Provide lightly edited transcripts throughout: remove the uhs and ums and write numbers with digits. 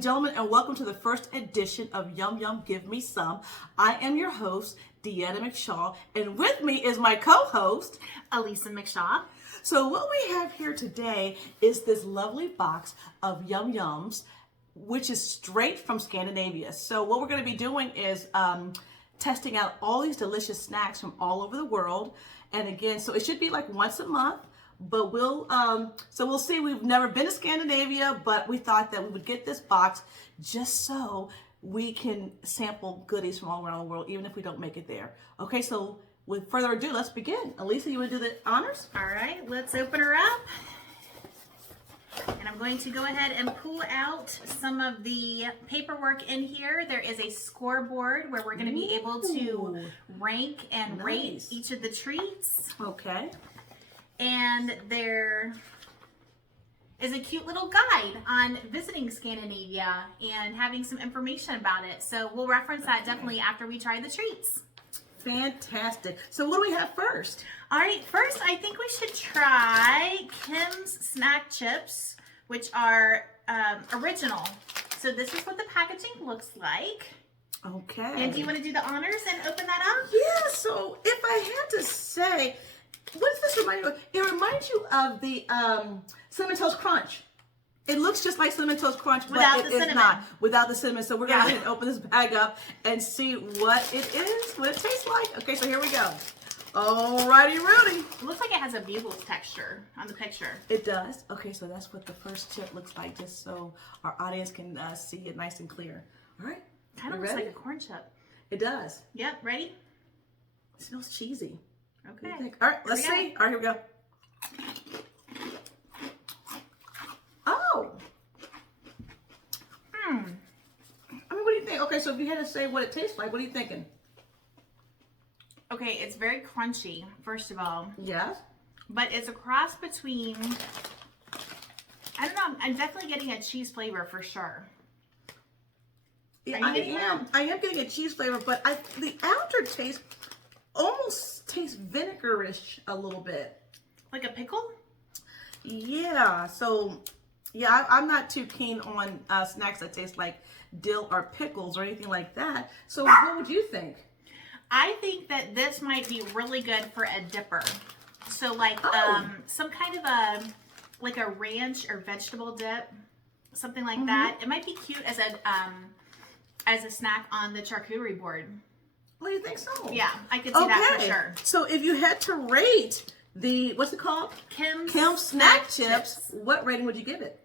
and gentlemen, and welcome to the first edition of Yum Yum Give Me Some. I am your host, Deanna McShaw, and with me is my co-host, Elisa McShaw. So what we have here today is this lovely box of Yum Yums, which is straight from Scandinavia. So what we're going to be doing is testing out all these delicious snacks from all over the world. And again, so it should be like once a month. But we'll see. We've never been to Scandinavia, but we thought that we would get this box just so we can sample goodies from all around the world, even if we don't make it there. Okay, so with further ado, let's begin. Elisa, you want to do the honors? All right, let's open her up. And I'm going to go ahead and pull out some of the paperwork in here. There is a scoreboard where we're going to be able to rank and rate each of the treats. Okay. And there is a cute little guide on visiting Scandinavia and having some information about it. So we'll reference that definitely after we try the treats. Fantastic. So what do we have first? All right, first I think we should try Kim's Snack Chips, which are original. So this is what the packaging looks like. Okay. And do you want to do the honors and open that up? Yeah, so if I had to say, what does this remind you of? It reminds you of the Cinnamon Toast Crunch. It looks just like Cinnamon Toast Crunch, but it is not without the cinnamon. So we're going to go ahead and open this bag up and see what it is, what it tastes like. Okay, so here we go. Alrighty, Rudy. It looks like it has a bugles texture on the picture. It does. Okay, so that's what the first chip looks like, just so our audience can see it nice and clear. All right. Kind of looks like a corn chip. It does. Yep, ready? It smells cheesy. Okay. All right, let's see. All right, here we go. Oh. I mean, what do you think? Okay, so if you had to say what it tastes like, what are you thinking? Okay, it's very crunchy, first of all. Yes. But it's a cross between, I don't know, I'm definitely getting a cheese flavor for sure. Yeah, I am getting a cheese flavor, but the aftertaste almost tastes vinegarish a little bit. Like a pickle? Yeah, so yeah, I'm not too keen on snacks that taste like dill or pickles or anything like that. So what would you think? I think that this might be really good for a dipper. So like some kind of a ranch or vegetable dip, something like that. It might be cute as a snack on the charcuterie board. Oh, you think so? Yeah, I could see that for sure. So if you had to rate the, what's it called? Kim's Snack Chips, what rating would you give it?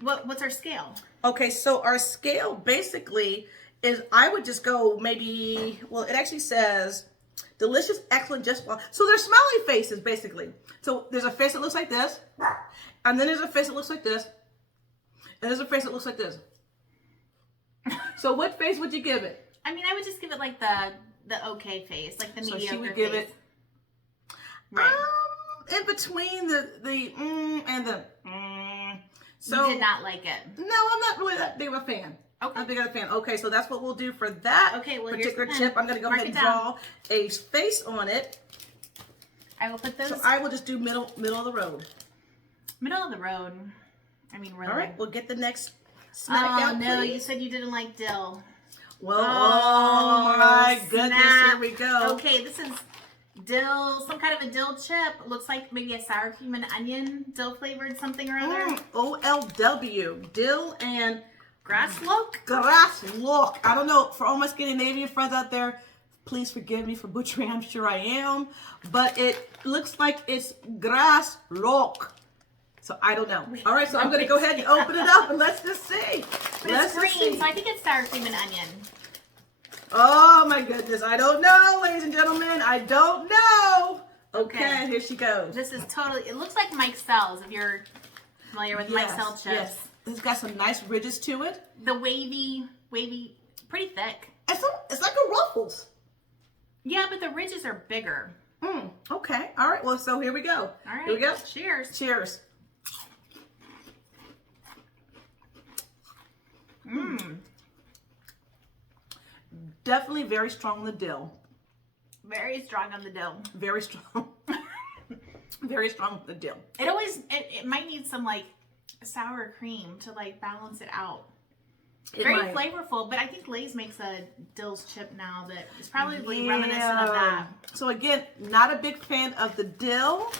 What's our scale? Okay, so our scale basically is, I would just go maybe, well, it actually says delicious, excellent, just well. So they're smiley faces, basically. So there's a face that looks like this, and then there's a face that looks like this, and there's a face that looks like this. So what face would you give it? I mean, I would just give it like the okay face, like the mediocre face. So she would give it in between the and the So you did not like it. No, I'm not really that big of a fan. Okay. I'm big of a fan. Okay, so that's what we'll do for that particular chip. I'm going to go ahead and draw a face on it. I will put those. So I will just do middle of the road. Middle of the road. I mean, really. All right, we'll get the next snack out. Oh no, please. You said you didn't like dill. Well, oh my goodness, here we go. Okay, this is dill, some kind of a dill chip. It looks like maybe a sour cream and onion, dill flavored something or other. OLW, dill and grasslook. Grasslook. I don't know. For all my Scandinavian friends out there, please forgive me for butchering. I'm sure I am, but it looks like it's grasslook. So I don't know. All right, so I'm going to go ahead and open it up and let's just see. It's green, so I think it's sour cream and onion. Oh my goodness, I don't know, ladies and gentlemen. I don't know. Okay, here she goes. This is totally, it looks like Mike Sell's, if you're familiar with Mike Sell chips. Yes, it's got some nice ridges to it. The wavy, pretty thick. It's like a Ruffles. Yeah, but the ridges are bigger. Okay, all right, well, so here we go. All right, here we go. Cheers. Cheers. Definitely very strong on the dill. Very strong on the dill. Very strong. Very strong with the dill. It always, it might need some like sour cream to like balance it out. Very flavorful, but I think Lay's makes a Dill's chip now that is probably reminiscent of that. So again, not a big fan of the dill.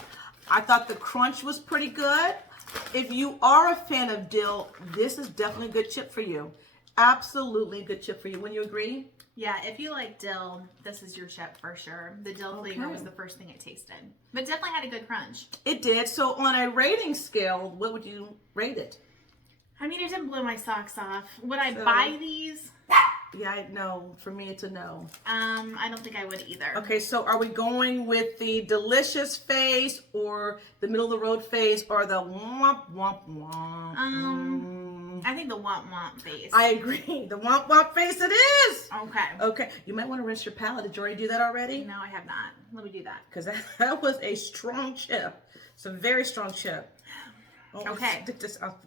I thought the crunch was pretty good. If you are a fan of dill, this is definitely a good chip for you. Absolutely a good chip for you. Wouldn't you agree? Yeah, if you like dill, this is your chip for sure. The dill flavor was the first thing I tasted. But definitely had a good crunch. It did. So on a rating scale, what would you rate it? I mean, it didn't blow my socks off. Would I buy these? Yeah, no. For me, it's a no. I don't think I would either. Okay, so are we going with the delicious face or the middle of the road face or the womp womp womp? I think the womp womp face. I agree. The womp womp face it is. Okay. Okay. You might want to rinse your palate. Did you already do that already? No, I have not. Let me do that. Because that was a strong chip. It's a very strong chip. Oh, okay. Stick this out.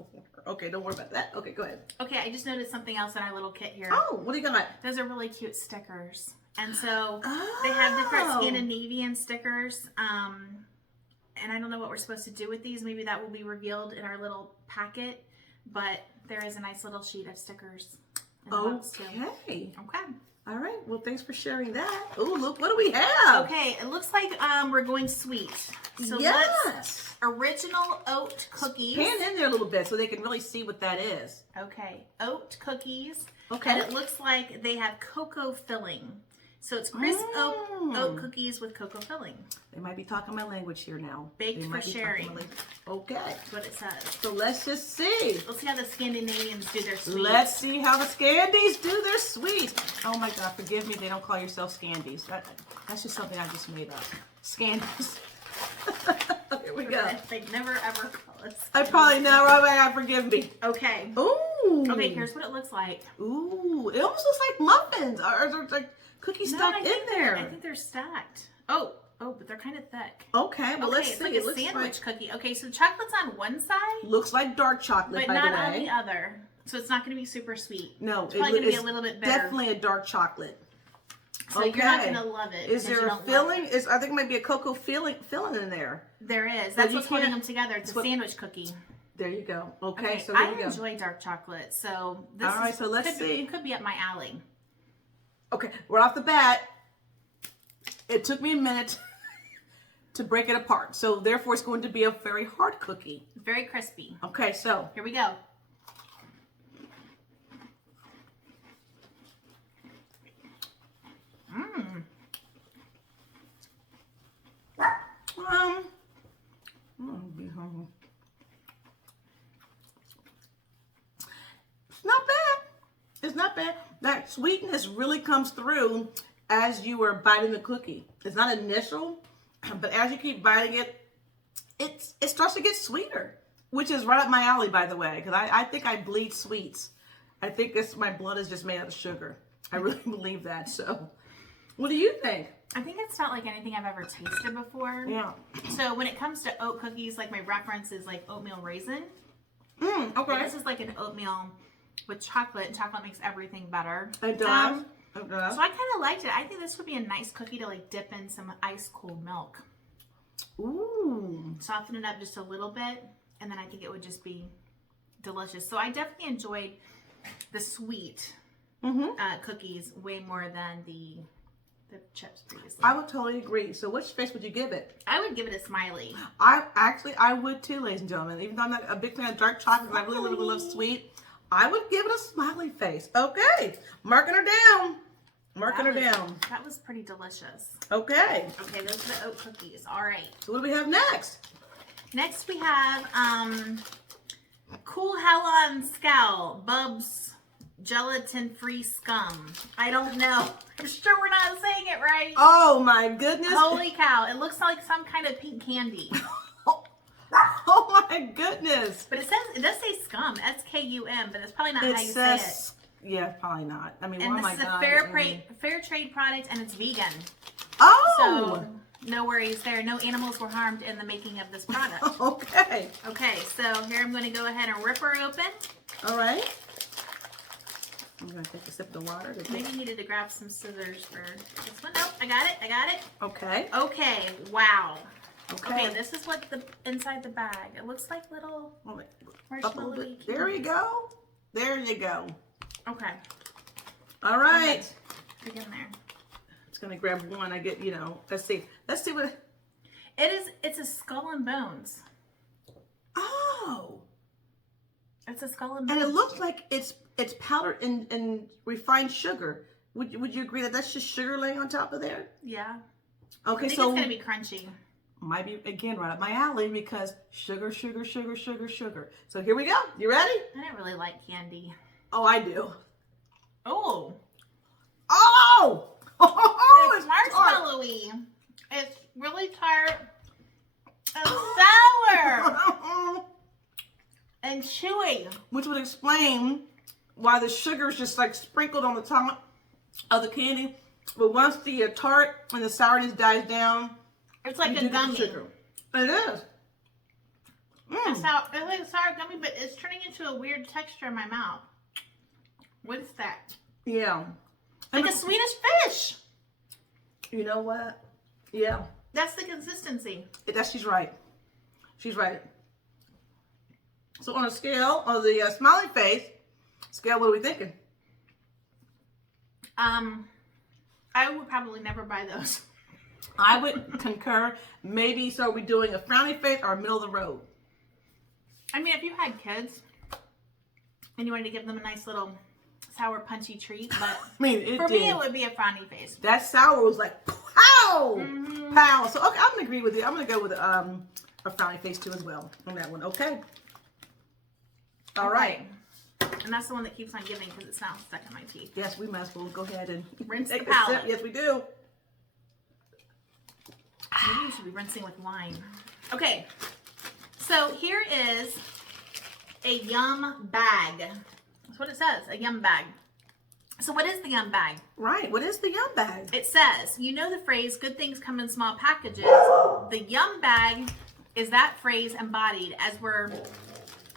Okay, don't worry about that. Okay, go ahead. Okay, I just noticed something else in our little kit here. Oh, what do you got? Those are really cute stickers. And so they have different Scandinavian stickers. And I don't know what we're supposed to do with these. Maybe that will be revealed in our little packet. But there is a nice little sheet of stickers. Okay. Okay. All right. Well, thanks for sharing that. Oh, look, what do we have? Okay, it looks like we're going sweet. So yes. Original oat cookies. Pan in there a little bit so they can really see what that is. Okay, oat cookies. Okay. And it looks like they have cocoa filling. So it's crisp oat cookies with cocoa filling. They might be talking my language here now. Baked for sharing. Okay. That's what it says. So let's just see. Let's see how the Scandinavians do their sweets. Let's see how the Scandies do their sweets. Oh my God, forgive me. They don't call yourself Scandies. That's just something I just made up. Scandies. Here we go. They never ever call us. I probably know. Oh my God, forgive me. Okay. Ooh. Okay, here's what it looks like. Ooh. It almost looks like muffins. Or there's like cookies stuck in there. I think they're stacked. Oh, but they're kind of thick. Okay, well let's see. It's like a sandwich cookie. Okay, so chocolate's on one side. Looks like dark chocolate, but by the way. not on the other. So it's not going to be super sweet. No, it's probably going to be a little bit bitter. Definitely a dark chocolate. So you're not going to love it. Is there a filling? I think it might be a cocoa filling in there. There is. That's what's holding them together. It's a sandwich cookie. There you go. Okay, so I enjoy dark chocolate, so this all right, so let's see. Could be up my alley. Okay, right off the bat, it took me a minute to break it apart. So therefore, it's going to be a very hard cookie. Very crispy. Okay, so here we go. It's not bad. It's not bad. That sweetness really comes through as you are biting the cookie. It's not initial, but as you keep biting it, it starts to get sweeter, which is right up my alley, by the way, because I think I bleed sweets. I think my blood is just made out of sugar. I really believe that. So, what do you think? I think it's not like anything I've ever tasted before. Yeah. So when it comes to oat cookies, like my reference is like oatmeal raisin. Okay. But this is like an oatmeal with chocolate, and chocolate makes everything better. It does. So I kind of liked it. I think this would be a nice cookie to like dip in some ice cold milk. Ooh. Soften it up just a little bit, and then I think it would just be delicious. So I definitely enjoyed the sweet cookies way more than the chips previously. I would totally agree. So which face would you give it? I would give it a smiley. I would too, ladies and gentlemen. Even though I'm not a big fan of dark chocolate, and I really, really love sweet, I would give it a smiley face. Okay, marking her down. Marking her down. That was pretty delicious. Okay. Okay, those are the oat cookies. All right. So what do we have next? Next we have Cool Hallon Scowl Bubs Gelatin-Free Scum. I don't know. I'm sure we're not saying it right. Oh my goodness. Holy cow. It looks like some kind of pink candy. Oh my goodness. But it does say scum, S-K-U-M, but it's probably not how you say it. Yeah, probably not. I mean, and oh my this is God. a fair trade product, and it's vegan. Oh! So, no worries there. No animals were harmed in the making of this product. Okay. Okay, so here I'm going to go ahead and rip her open. All right. I'm going to take a sip of water. Maybe you needed to grab some scissors for this one. Nope, I got it. Okay. Okay, wow. Okay. Okay, this is what the inside the bag. It looks like little marshmallow. There you go. There you go. Okay. All right. Dig in there. Just gonna grab one. I get, let's see. Let's see what. It is. It's a skull and bones. Oh. It's a skull and bones. And it looks like it's powdered in refined sugar. Would you agree that that's just sugar laying on top of there? Yeah. Okay, I think so it's gonna be crunchy. might be again right up my alley because sugar, sugar, sugar, sugar, sugar. So here we go. You ready? I don't really like candy. Oh, I do. Oh. Oh! It's marshmallowy. It's really tart and sour and chewy. Which would explain why the sugar's just like sprinkled on the top of the candy. But once the tart and the sourness dies down, It's like you a do get the gummy. sugar. It is. It's like a sour gummy, but it's turning into a weird texture in my mouth. What is that? Yeah. Like a Swedish fish. You know what? Yeah. That's the consistency. She's right. She's right. So on a scale of the smiley face scale, what are we thinking? I would probably never buy those. I would concur. Maybe so. Are we doing a frowny face or a middle of the road? I mean, if you had kids and you wanted to give them a nice little sour punchy treat, but I mean, for me it would be a frowny face. That sour was like pow, pow. So okay, I'm gonna agree with you. I'm gonna go with a frowny face too as well on that one. Okay. All right. And that's the one that keeps on giving because it's now stuck in my teeth. Yes, we might as well go ahead and Rinse the take a sip. palate. Yes, we do. Maybe you should be rinsing with wine. Okay, so here is a yum bag. That's what it says, a yum bag. So what is the yum bag? Right. What is the yum bag? It says, you know the phrase, good things come in small packages. The yum bag is that phrase embodied. As we're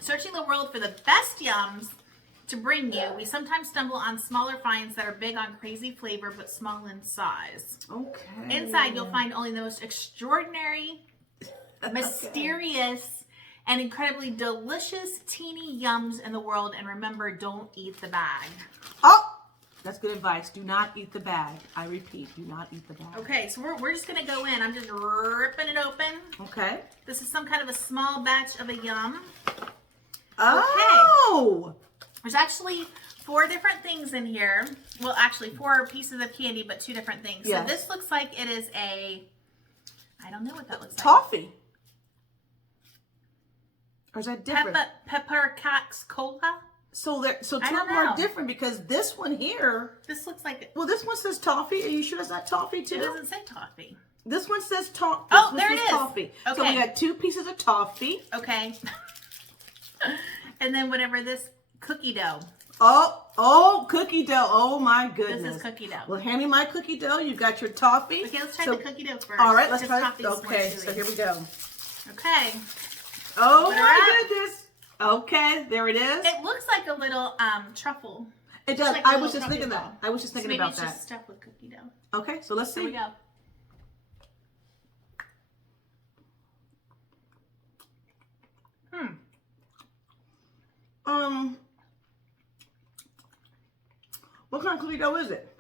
searching the world for the best yums to bring you, we sometimes stumble on smaller finds that are big on crazy flavor but small in size. Okay. Inside, you'll find only the most extraordinary, mysterious, and incredibly delicious teeny yums in the world. And remember, don't eat the bag. Oh, that's good advice. Do not eat the bag. I repeat, do not eat the bag. Okay, so we're just going to go in. I'm just ripping it open. Okay. This is some kind of a small batch of a yum. Oh. There's actually 4 different things in here. Well, actually 4 pieces of candy, but 2 different things. Yes. So this looks like it is I don't know what that looks like. Toffee. Or is that different? Pepper Cax Cola. So two I of don't them are know. different because this one here. This looks like Well, this one says toffee. Are you sure it's not toffee too? it doesn't say toffee. This one says toffee. Oh, there it is. Toffee. So Okay. we got 2 pieces of toffee. Okay. And then whatever this cookie dough. Oh, cookie dough. Oh my goodness. This is cookie dough. Well, hand me my cookie dough. You've got your toffee. Okay, let's try So- the cookie dough first. All right, let's Because try. toffee's more Okay, chewy. so here we go. Okay. Oh Open her my up. goodness. Okay, there it is. It looks like a little truffle. It does. like a I was little just thinking truffle that. I was just So thinking maybe about it's that. just stuffed with cookie dough. Okay, so let's Here we see. go. What kind of cookie dough is it?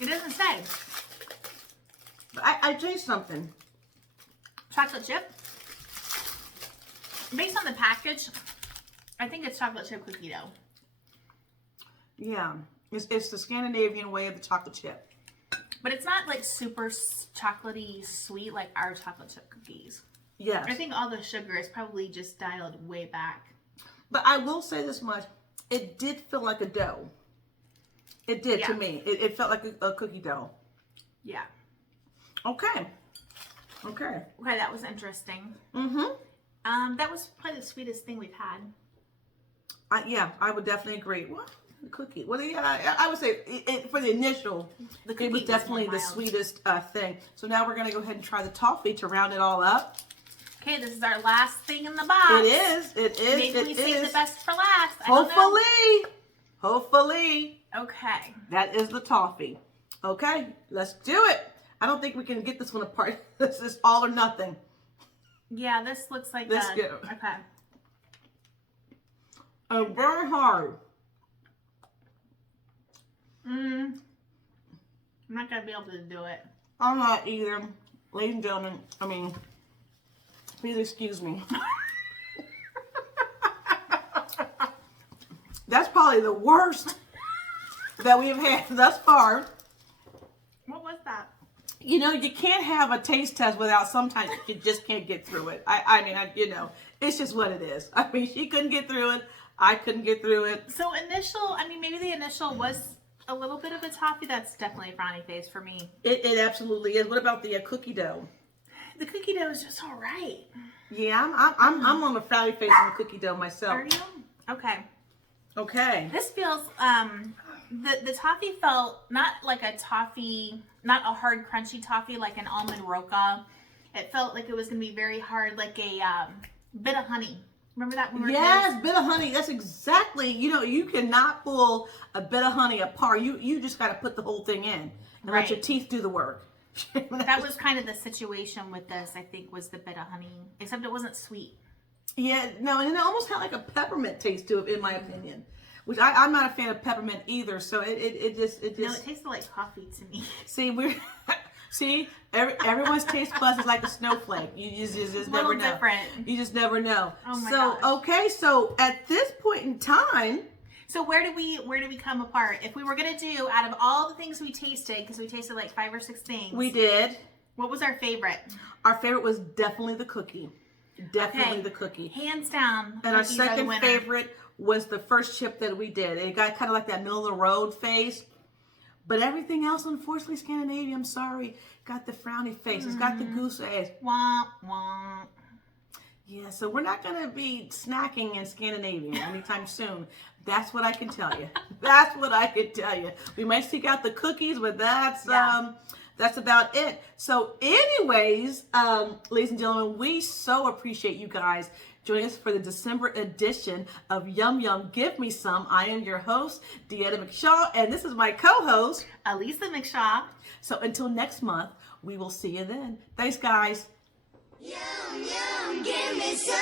It doesn't say. But I taste something. Chocolate chip. Based on the package, I think it's chocolate chip cookie dough. Yeah, it's the Scandinavian way of the chocolate chip. But it's not like super chocolatey sweet like our chocolate chip cookies. Yes. I think all the sugar is probably just dialed way back. But I will say this much. It did feel like a dough. It did to Yeah. me. It felt like a cookie dough. Yeah. Okay. Okay. Okay, that was interesting. Mm-hmm. That was probably the sweetest thing we've had. Yeah, I would definitely agree. What? The cookie. Well, yeah, I would say for the initial, The it cookie was was definitely more the mild. sweetest thing. So now we're going to go ahead and try the toffee to round it all up. Okay, this is our last thing in the box. It is. It is. Maybe it we is. save the best for last. I don't know. Hopefully. Hopefully. Okay. That is the toffee. Okay, let's do it. I don't think we can get this one apart. This is all or nothing. Yeah, this looks like Let's a... go. Okay. Very hard. I'm not gonna be able to do it. I'm not either. Ladies and gentlemen, I mean, please excuse me. That's probably the worst that we've had thus far. What was that? You know, you can't have a taste test without sometimes you just can't get through it. I mean, you know, it's just what it is. I mean, she couldn't get through it. I couldn't get through it. So maybe the initial was a little bit of a toffee. That's definitely a frowny face for me. It absolutely is. What about the cookie dough? The cookie dough is just all right. Yeah, I'm on a frowny face on the cookie dough myself. Are you? Okay. Okay. This feels the toffee felt not like a toffee, not a hard crunchy toffee like an almond roca. It felt like it was gonna be very hard, like a bit of honey. Remember that when we were kids? Bit of honey. That's exactly. You know, you cannot pull a bit of honey apart. You just got to put the whole thing in and let your teeth do the work. That was kind of the situation with this. I think was the bit of honey, except it wasn't sweet. Yeah, no, and it almost had like a peppermint taste to it, in my opinion. Which I'm not a fan of peppermint either. So it just. No, it tasted like coffee to me. See, everyone's taste buds is like a snowflake. You just never know. Different. You just never know. Oh my gosh. Okay, so at this point in time. So where do we come apart? If we were gonna do out of all the things we tasted, because we tasted like 5 or 6 things. We did. What was our favorite? Our favorite was definitely the cookie. Definitely the cookie. Hands down. And our second favorite was the first chip that we did. It got kind of like that middle of the road face. But everything else, unfortunately, Scandinavian, I'm sorry, got the frowny face. It's got the goose eggs. Womp, womp. Yeah, so we're not going to be snacking in Scandinavian anytime soon. That's what I can tell you. That's what I can tell you. We might seek out the cookies, but that's about it. So anyways, ladies and gentlemen, we so appreciate you guys joining us for the December edition of Yum Yum Give Me Some. I am your host, Deanna McShaw, and this is my co-host, Elisa McShaw. So until next month, we will see you then. Thanks, guys. Yum, yum, give me some.